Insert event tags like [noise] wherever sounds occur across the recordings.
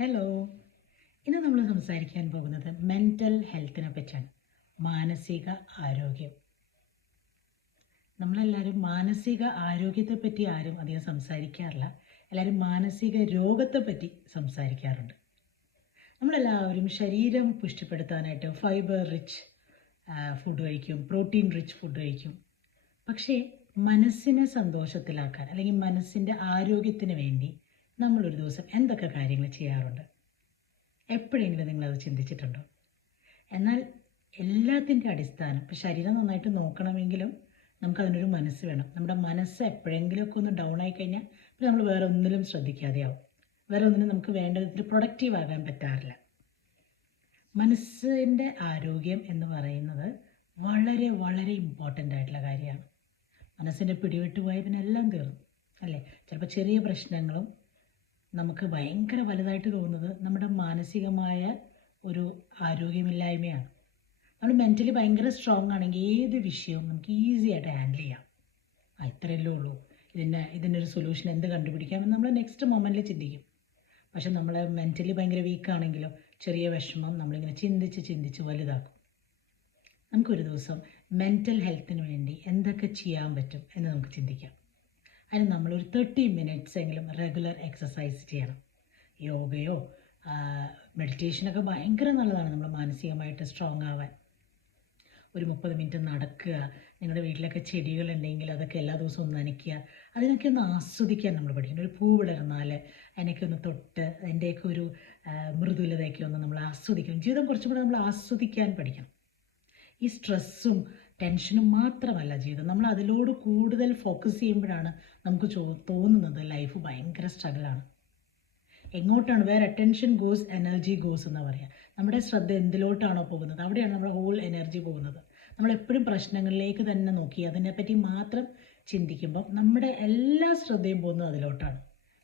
Hello ഇന്ന് നമ്മൾ സംസാരിക്കാൻ പോകുന്നത് മെന്റൽ ഹെൽത്തിനെ പറ്റിയാണ്. മാനസിക ആരോഗ്യം. നമ്മളെല്ലാവരും മാനസിക ആരോഗ്യത്തെ പറ്റി ആരും അധികം സംസാരിക്കാറില്ല. എല്ലാവരും മാനസിക രോഗത്തെ പറ്റി സംസാരിക്കാറുണ്ട്. നമ്മളെല്ലാവരും ശരീരം പുഷ്ടിപ്പെടുത്താനായിട്ട് ഫൈബർ റിച്ച് ഫുഡ് കഴിക്കും പ്രോട്ടീൻ റിച്ച് ഫുഡ് കഴിക്കും. പക്ഷേ മനസ്സിനെ സന്തോഷത്തിലാക്കാൻ അല്ലെങ്കിൽ മനസ്സിന്റെ ആരോഗ്യത്തിന് വേണ്ടി നമ്മളൊരു ദിവസം എന്തൊക്കെ കാര്യങ്ങൾ ചെയ്യാറുണ്ട്? എപ്പോഴെങ്കിലും നിങ്ങളത് ചിന്തിച്ചിട്ടുണ്ടോ? എന്നാൽ എല്ലാത്തിന്റെ അടിസ്ഥാനം ഇപ്പോൾ ശരീരം നന്നായിട്ട് നോക്കണമെങ്കിലും നമുക്കതിനൊരു മനസ്സ് വേണം. നമ്മുടെ മനസ്സ് എപ്പോഴെങ്കിലുമൊക്കെ ഒന്ന് ഡൗൺ ആയി കഴിഞ്ഞാൽ പിന്നെ നമ്മൾ വേറെ ഒന്നിലും ശ്രദ്ധിക്കാതെയാവും. വേറെ ഒന്നിനും നമുക്ക് വേണ്ട വിധത്തിൽ പ്രൊഡക്റ്റീവ് ആകാൻ പറ്റാറില്ല. മനസ്സിന്റെ ആരോഗ്യം എന്ന് പറയുന്നത് വളരെ വളരെ ഇമ്പോർട്ടന്റ് ആയിട്ടുള്ള കാര്യമാണ്. മനസ്സിന്റെ പിടിവിട്ട് പോയാൽ പിന്നെ എല്ലാം തീർന്നു. അല്ലേ? ചിലപ്പോൾ ചെറിയ പ്രശ്നങ്ങളും നമുക്ക് ഭയങ്കര വലുതായിട്ട് തോന്നുന്നത് നമ്മുടെ മാനസികമായ ഒരു ആരോഗ്യമില്ലായ്മയാണ്. നമ്മൾ മെന്റലി ഭയങ്കര സ്ട്രോങ് ആണെങ്കിൽ ഏത് വിഷയവും നമുക്ക് ഈസി ആയിട്ട് ഹാൻഡിൽ ചെയ്യാം. ആ ഇത്രയല്ലേ ഉള്ളൂ. ഇതിന് ഇതിനൊരു സൊല്യൂഷൻ എന്ത് കണ്ടുപിടിക്കാമെന്ന് നമ്മൾ നെക്സ്റ്റ് മൊമെന്റിൽ ചിന്തിക്കും. പക്ഷെ നമ്മൾ മെന്റലി ഭയങ്കര വീക്കാണെങ്കിലോ ചെറിയ വിഷമം നമ്മളിങ്ങനെ ചിന്തിച്ച് ചിന്തിച്ച് വലുതാക്കും. നമുക്കൊരു ദിവസം മെന്റൽ ഹെൽത്തിന് വേണ്ടി എന്തൊക്കെ ചെയ്യാൻ പറ്റും എന്ന് നമുക്ക് ചിന്തിക്കാം. അതിന് നമ്മളൊരു തേർട്ടി മിനിറ്റ്സ് എങ്കിലും റെഗുലർ എക്സസൈസ് ചെയ്യണം. യോഗയോ മെഡിറ്റേഷനൊക്കെ ഭയങ്കര നല്ലതാണ് നമ്മൾ മാനസികമായിട്ട് സ്ട്രോങ് ആവാൻ. ഒരു മുപ്പത് മിനിറ്റ് നടക്കുക നിങ്ങളുടെ വീട്ടിലൊക്കെ ചെടികളുണ്ടെങ്കിൽ അതൊക്കെ എല്ലാ ദിവസവും ഒന്ന് നനയ്ക്കുക അതിനൊക്കെ ഒന്ന് ആസ്വദിക്കാൻ നമ്മൾ പഠിക്കണം. ഒരു പൂ വിടർന്നാൽ അതിനൊക്കെ ഒന്ന് തൊട്ട് അതിന്റെയൊക്കെ ഒരു മൃദുലതയൊക്കെ ഒന്ന് നമ്മൾ ആസ്വദിക്കണം. ജീവിതം കുറച്ചും കൂടെ നമ്മൾ ആസ്വദിക്കാൻ പഠിക്കണം. ഈ സ്ട്രെസ്സും ടെൻഷനും മാത്രമല്ല ജീവിതം. നമ്മൾ അതിലോട് കൂടുതൽ ഫോക്കസ് ചെയ്യുമ്പോഴാണ് നമുക്ക് തോന്നുന്നത് ലൈഫ് ഭയങ്കര സ്ട്രഗിളാണ് എങ്ങോട്ടാണ് വേറെ അറ്റൻഷൻ ഗോസ് എനർജി ഗോസ് എന്ന് പറയാം. നമ്മുടെ ശ്രദ്ധ എന്തിലോട്ടാണോ പോകുന്നത്? അവിടെയാണ് നമ്മുടെ ഹോൾ എനർജി പോകുന്നത്. നമ്മൾ എപ്പോഴും പ്രശ്നങ്ങളിലേക്ക് തന്നെ നോക്കി അതിനെപ്പറ്റി മാത്രം ചിന്തിക്കുമ്പോൾ നമ്മുടെ എല്ലാ ശ്രദ്ധയും പോകുന്നത് അതിലോട്ടാണ്.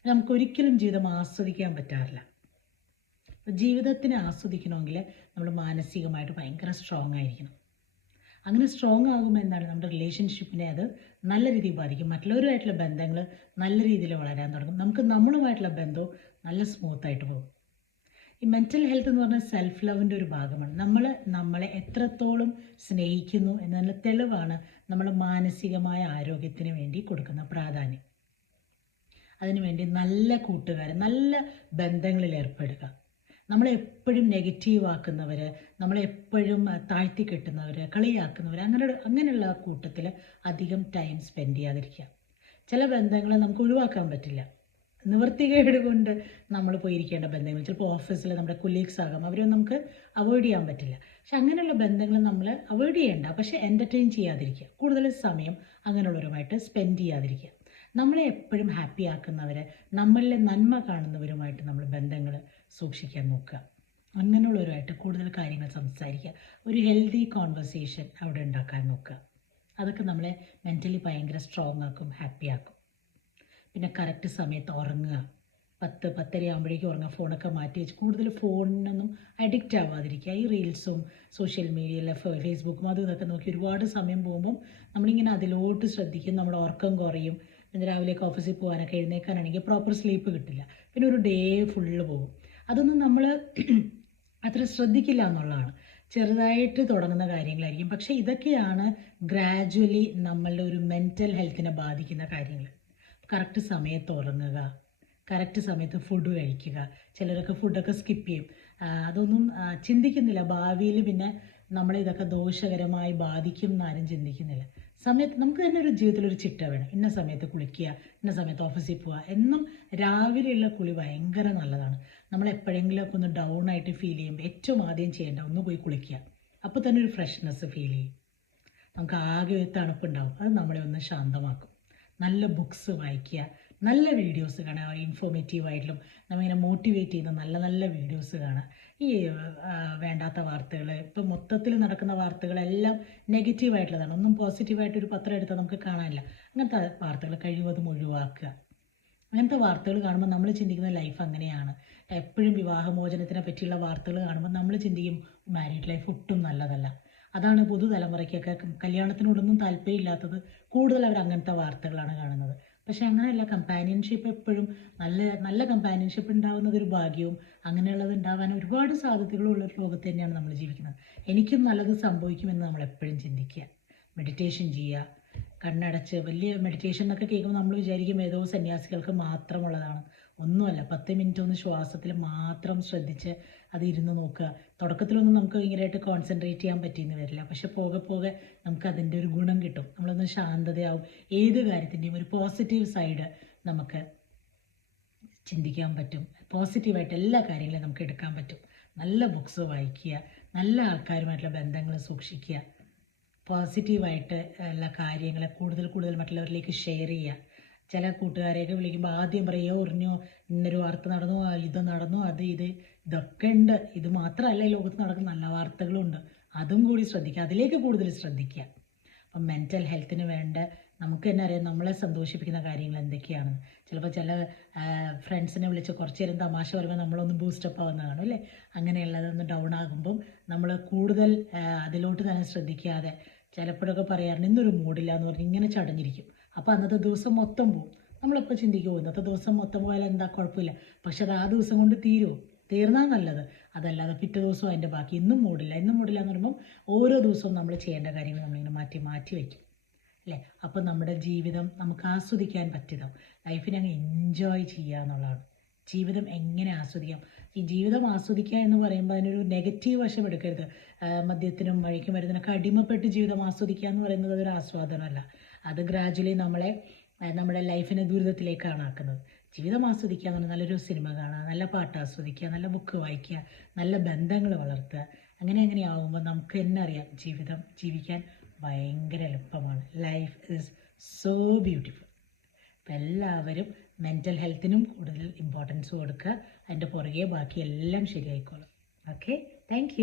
നമുക്കൊരിക്കലും ജീവിതം ആസ്വദിക്കാൻ പറ്റാറില്ല. ജീവിതത്തിനെ ആസ്വദിക്കണമെങ്കിൽ നമ്മൾ മാനസികമായിട്ട് ഭയങ്കര സ്ട്രോങ് ആയിരിക്കണം. അങ്ങനെ സ്ട്രോങ് ആകുമ്പോൾ എന്താണ്? നമ്മുടെ റിലേഷൻഷിപ്പിനെ അത് നല്ല രീതിയിൽ ബാധിക്കും. മറ്റുള്ളവരുമായിട്ടുള്ള ബന്ധങ്ങൾ നല്ല രീതിയിൽ വളരാൻ തുടങ്ങും. നമുക്ക് നമ്മളുമായിട്ടുള്ള ബന്ധവും നല്ല സ്മൂത്തായിട്ട് പോകും. ഈ മെന്റൽ ഹെൽത്ത് എന്ന് പറഞ്ഞാൽ സെൽഫ് ലവിന്റെ ഒരു ഭാഗമാണ്. നമ്മൾ നമ്മളെ എത്രത്തോളം സ്നേഹിക്കുന്നു എന്നതിന്റെ തെളിവാണ് നമ്മൾ മാനസികമായ ആരോഗ്യത്തിന് വേണ്ടി കൊടുക്കുന്ന പ്രാധാന്യം. അതിനുവേണ്ടി നല്ല കൂട്ടുകാർ നല്ല ബന്ധങ്ങളിൽ ഏർപ്പെടുക. നമ്മളെപ്പോഴും നെഗറ്റീവ് ആക്കുന്നവർ നമ്മളെപ്പോഴും താഴ്ത്തി കെട്ടുന്നവർ കളിയാക്കുന്നവർ അങ്ങനെ അങ്ങനെയുള്ള കൂട്ടത്തിൽ അധികം ടൈം സ്പെൻഡ് ചെയ്യാതിരിക്കുക. ചില ബന്ധങ്ങൾ നമുക്ക് ഒഴിവാക്കാൻ പറ്റില്ല. നിവർത്തികേട് കൊണ്ട് നമ്മൾ പോയിരിക്കേണ്ട ബന്ധങ്ങൾ ചിലപ്പോൾ ഓഫീസിൽ നമ്മുടെ കൊലീഗ്സ് ആകാം അവരെ നമുക്ക് അവോയ്ഡ് ചെയ്യാൻ പറ്റില്ല. പക്ഷെ അങ്ങനെയുള്ള ബന്ധങ്ങൾ നമ്മൾ അവോയ്ഡ് ചെയ്യേണ്ട പക്ഷേ എന്റർടൈൻ ചെയ്യാതിരിക്കുക. കൂടുതൽ സമയം അങ്ങനെയുള്ളവരുമായിട്ട് സ്പെൻഡ് ചെയ്യാതിരിക്കുക. നമ്മളെ എപ്പോഴും ഹാപ്പി ആക്കുന്നവർ നമ്മളിലെ നന്മ കാണുന്നവരുമായിട്ട് നമ്മൾ ബന്ധങ്ങൾ സൂക്ഷിക്കാൻ നോക്കുക. അങ്ങനെയുള്ളവരുമായിട്ട് കൂടുതൽ കാര്യങ്ങൾ സംസാരിക്കുക. ഒരു ഹെൽത്തി കോൺവെർസേഷൻ അവിടെ ഉണ്ടാക്കാൻ നോക്കുക. അതൊക്കെ നമ്മളെ മെന്റലി ഭയങ്കര സ്ട്രോങ് ആക്കും ഹാപ്പി ആക്കും. പിന്നെ കറക്റ്റ് സമയത്ത് ഉറങ്ങുക. പത്ത് പത്തര ആകുമ്പോഴേക്കും ഉറങ്ങുക. ഫോണൊക്കെ മാറ്റി വെച്ച് കൂടുതൽ ഫോണിനൊന്നും അഡിക്റ്റ് ആവാതിരിക്കുക. ഈ റീൽസും സോഷ്യൽ മീഡിയയിലെ ഫേസ്ബുക്കും അതും ഇതൊക്കെ നോക്കി ഒരുപാട് സമയം പോകുമ്പം നമ്മളിങ്ങനെ അതിലോട്ട് ശ്രദ്ധിക്കും. നമ്മുടെ ഉറക്കം കുറയും. രാവിലെയൊക്കെ ഓഫീസിൽ പോകാനൊക്കെ എഴുന്നേക്കാനാണെങ്കിൽ പ്രോപ്പർ സ്ലീപ്പ് കിട്ടില്ല. പിന്നെ ഒരു ഡേ ഫുള്ള് പോകും. അതൊന്നും നമ്മൾ [clears throat] അത്ര ശ്രദ്ധിക്കില്ല എന്നുള്ളതാണ്. ചെറുതായിട്ട് തുടങ്ങുന്ന കാര്യങ്ങളായിരിക്കും. പക്ഷെ ഇതൊക്കെയാണ് ഗ്രാജുവലി നമ്മളുടെ ഒരു മെന്റൽ ഹെൽത്തിനെ ബാധിക്കുന്ന കാര്യങ്ങൾ. കറക്റ്റ് സമയത്ത് ഉറങ്ങുക കറക്റ്റ് സമയത്ത് ഫുഡ് കഴിക്കുക ചിലരൊക്കെ ഫുഡൊക്കെ സ്കിപ്പ് ചെയ്യും. അതൊന്നും ചിന്തിക്കുന്നില്ല. ഭാവിയിൽ പിന്നെ നമ്മളെ ഇതൊക്കെ ദോഷകരമായി ബാധിക്കും എന്നാരും ചിന്തിക്കുന്നില്ല. സമയത്ത് നമുക്ക് തന്നെ ഒരു ജീവിതത്തിൽ ഒരു ചിട്ട വേണം. ഇന്ന സമയത്ത് കുളിക്കുക ഇന്ന സമയത്ത് ഓഫീസിൽ പോവുക. എന്നും രാവിലെയുള്ള കുളി ഭയങ്കര നല്ലതാണ്. നമ്മൾ എപ്പോഴെങ്കിലുമൊക്കെ ഒന്ന് ഡൗൺ ആയിട്ട് ഫീൽ ചെയ്യുമ്പോൾ ഏറ്റവും ആദ്യം ചെയ്യേണ്ട ഒന്ന് പോയി കുളിക്കുക. അപ്പോൾ തന്നെ ഒരു ഫ്രഷ്നെസ് ഫീൽ ചെയ്യും. നമുക്ക് ആകെ ഒരു തണുപ്പുണ്ടാവും. അത് നമ്മളെ ഒന്ന് ശാന്തമാക്കും. നല്ല ബുക്സ് വായിക്കുക. നല്ല വീഡിയോസ് കാണുക ഇൻഫോർമേറ്റീവ് ആയിട്ടും നമ്മിങ്ങനെ മോട്ടിവേറ്റ് ചെയ്യുന്ന നല്ല നല്ല വീഡിയോസ് കാണുക. ഈ വേണ്ടാത്ത വാർത്തകൾ ഇപ്പം മൊത്തത്തിൽ നടക്കുന്ന വാർത്തകളെല്ലാം നെഗറ്റീവ് ആയിട്ടുള്ളതാണ്. ഒന്നും പോസിറ്റീവായിട്ട് ഒരു പത്രം എടുത്താൽ നമുക്ക് കാണാനില്ല. അങ്ങനത്തെ വാർത്തകൾ കഴിവതും ഒഴിവാക്കുക. അങ്ങനത്തെ വാർത്തകൾ കാണുമ്പോൾ നമ്മൾ ചിന്തിക്കുന്ന ലൈഫ് അങ്ങനെയാണ്. എപ്പോഴും വിവാഹമോചനത്തിനെ പറ്റിയുള്ള വാർത്തകൾ കാണുമ്പോൾ നമ്മൾ ചിന്തിക്കും മാരീഡ് ലൈഫ് ഒട്ടും നല്ലതല്ല. അതാണ് പുതുതലമുറയ്ക്കൊക്കെ കല്യാണത്തിനോടൊന്നും താല്പര്യമില്ലാത്തത് കൂടുതൽ അവർ അങ്ങനത്തെ വാർത്തകളാണ് കാണുന്നത്. പക്ഷെ അങ്ങനെയല്ല കമ്പാനിയൻഷിപ്പ് എപ്പോഴും നല്ല നല്ല കമ്പാനിയൻഷിപ്പ് ഉണ്ടാവുന്നത് ഒരു ഭാഗ്യവും അങ്ങനെയുള്ളത് ഉണ്ടാവാൻ ഒരുപാട് സാധ്യതകളുള്ള ഒരു ലോകത്ത് തന്നെയാണ് നമ്മൾ ജീവിക്കുന്നത്. എനിക്കും നല്ലത് സംഭവിക്കുമെന്ന് നമ്മൾ എപ്പോഴും ചിന്തിക്കുക. മെഡിറ്റേഷൻ ചെയ്യുക. കണ്ണടച്ച് വലിയ മെഡിറ്റേഷൻ എന്നൊക്കെ കേൾക്കുമ്പോൾ നമ്മൾ വിചാരിക്കും ഏതോ സന്യാസികൾക്ക് മാത്രമുള്ളതാണ്. ഒന്നുമല്ല പത്ത് മിനിറ്റ് ഒന്ന് ശ്വാസത്തിൽ മാത്രം ശ്രദ്ധിച്ച് അത് ഇരുന്ന് നോക്കുക. തുടക്കത്തിലൊന്നും നമുക്ക് ഭയങ്കരമായിട്ട് കോൺസെൻട്രേറ്റ് ചെയ്യാൻ പറ്റിയെന്ന് വരില്ല. പക്ഷെ പോകെ പോകെ നമുക്ക് അതിന്റെ ഒരു ഗുണം കിട്ടും. നമ്മളൊന്ന് ശാന്തതയാവും. ഏത് കാര്യത്തിന്റെയും ഒരു പോസിറ്റീവ് സൈഡ് നമുക്ക് ചിന്തിക്കാൻ പറ്റും. പോസിറ്റീവായിട്ട് എല്ലാ കാര്യങ്ങളും നമുക്ക് എടുക്കാൻ പറ്റും. നല്ല ബുക്സ് വായിക്കുക. നല്ല ആൾക്കാരുമായിട്ടുള്ള ബന്ധങ്ങൾ സൂക്ഷിക്കുക. പോസിറ്റീവായിട്ട് ഉള്ള കാര്യങ്ങളെ കൂടുതൽ കൂടുതൽ മറ്റുള്ളവരിലേക്ക് ഷെയർ ചെയ്യുക. ചില കൂട്ടുകാരെയൊക്കെ വിളിക്കുമ്പോൾ ആദ്യം പറയുക ഒറിഞ്ഞോ ഇന്നൊരു വാർത്ത നടന്നു ഇത് നടന്നു അത് ഇത് ഇതൊക്കെ ഉണ്ട്. ഇത് മാത്രമല്ല ലോകത്ത് നടക്കുന്ന നല്ല വാർത്തകളുണ്ട് അതും കൂടി ശ്രദ്ധിക്കുക. അതിലേക്ക് കൂടുതൽ ശ്രദ്ധിക്കുക. അപ്പം മെന്റൽ ഹെൽത്തിന് വേണ്ട നമുക്ക് തന്നെ അറിയാം നമ്മളെ സന്തോഷിപ്പിക്കുന്ന കാര്യങ്ങൾ എന്തൊക്കെയാണ്. ചിലപ്പോൾ ചില ഫ്രണ്ട്സിനെ വിളിച്ച് കുറച്ച് നേരം തമാശ പറയുമ്പോൾ നമ്മളൊന്ന് ബൂസ്റ്റപ്പ് ആവുന്നതാണ് അല്ലേ? അങ്ങനെയുള്ളതൊന്ന് ഡൗൺ ആകുമ്പം നമ്മൾ കൂടുതൽ അതിലോട്ട് തന്നെ ശ്രദ്ധിക്കാതെ ചിലപ്പോഴൊക്കെ പറയാറുണ്ട് ഇന്നൊരു മൂഡില്ല എന്ന് പറഞ്ഞ് ഇങ്ങനെ ചടഞ്ഞിരിക്കും. അപ്പോൾ അന്നത്തെ ദിവസം മൊത്തം പോകും നമ്മളെപ്പോൾ ചിന്തിക്കുമോ ഇന്നത്തെ ദിവസം മൊത്തം പോയാൽ എന്താ കുഴപ്പമില്ല. പക്ഷെ അത് ആ ദിവസം കൊണ്ട് തീരുമോ തീർന്നാൽ നല്ലത്. അതല്ലാതെ പിറ്റേ ദിവസവും അതിന്റെ ബാക്കി. ഇന്നും മൂടില്ല. ഇന്നും മൂടില്ല എന്ന് പറയുമ്പം ഓരോ ദിവസവും നമ്മൾ ചെയ്യേണ്ട കാര്യങ്ങൾ നമ്മളിങ്ങനെ മാറ്റി മാറ്റി വയ്ക്കും അല്ലേ? അപ്പോൾ നമ്മുടെ ജീവിതം നമുക്ക് ആസ്വദിക്കാൻ പറ്റിയതാവും ലൈഫിനെ അങ്ങ് എൻജോയ് ചെയ്യുക എന്നുള്ളതാണ്. ജീവിതം എങ്ങനെ ആസ്വദിക്കാം? ഈ ജീവിതം ആസ്വദിക്കുക എന്ന് പറയുമ്പോൾ അതിനൊരു നെഗറ്റീവ് വശം എടുക്കരുത്. മദ്യത്തിനും വഴിക്കും മരുന്നിനൊക്കെ അടിമപ്പെട്ട് ജീവിതം ആസ്വദിക്കുക എന്ന് പറയുന്നത് അതൊരു ആസ്വാദനമല്ല. അത് ഗ്രാജുവലി നമ്മളെ നമ്മുടെ ലൈഫിനെ ദുരിതത്തിലേക്കാണ് ആക്കുന്നത് ജീവിതം ആസ്വദിക്കുക എന്ന് പറഞ്ഞാൽ നല്ലൊരു സിനിമ കാണുക നല്ല പാട്ട് ആസ്വദിക്കുക നല്ല ബുക്ക് വായിക്കുക നല്ല ബന്ധങ്ങൾ വളർത്തുക. അങ്ങനെ അങ്ങനെ ആകുമ്പോൾ നമുക്ക് തന്നെ അറിയാം ജീവിതം ജീവിക്കാൻ ഭയങ്കര എളുപ്പമാണ്. ലൈഫ് ഈസ് സോ ബ്യൂട്ടിഫുൾ അപ്പം എല്ലാവരും മെന്റൽ ഹെൽത്തിനും കൂടുതൽ ഇമ്പോർട്ടൻസ് കൊടുക്കുക. അതിന്റെ പുറകെ ബാക്കി എല്ലാം ശരിയായിക്കോളും ഓക്കെ താങ്ക്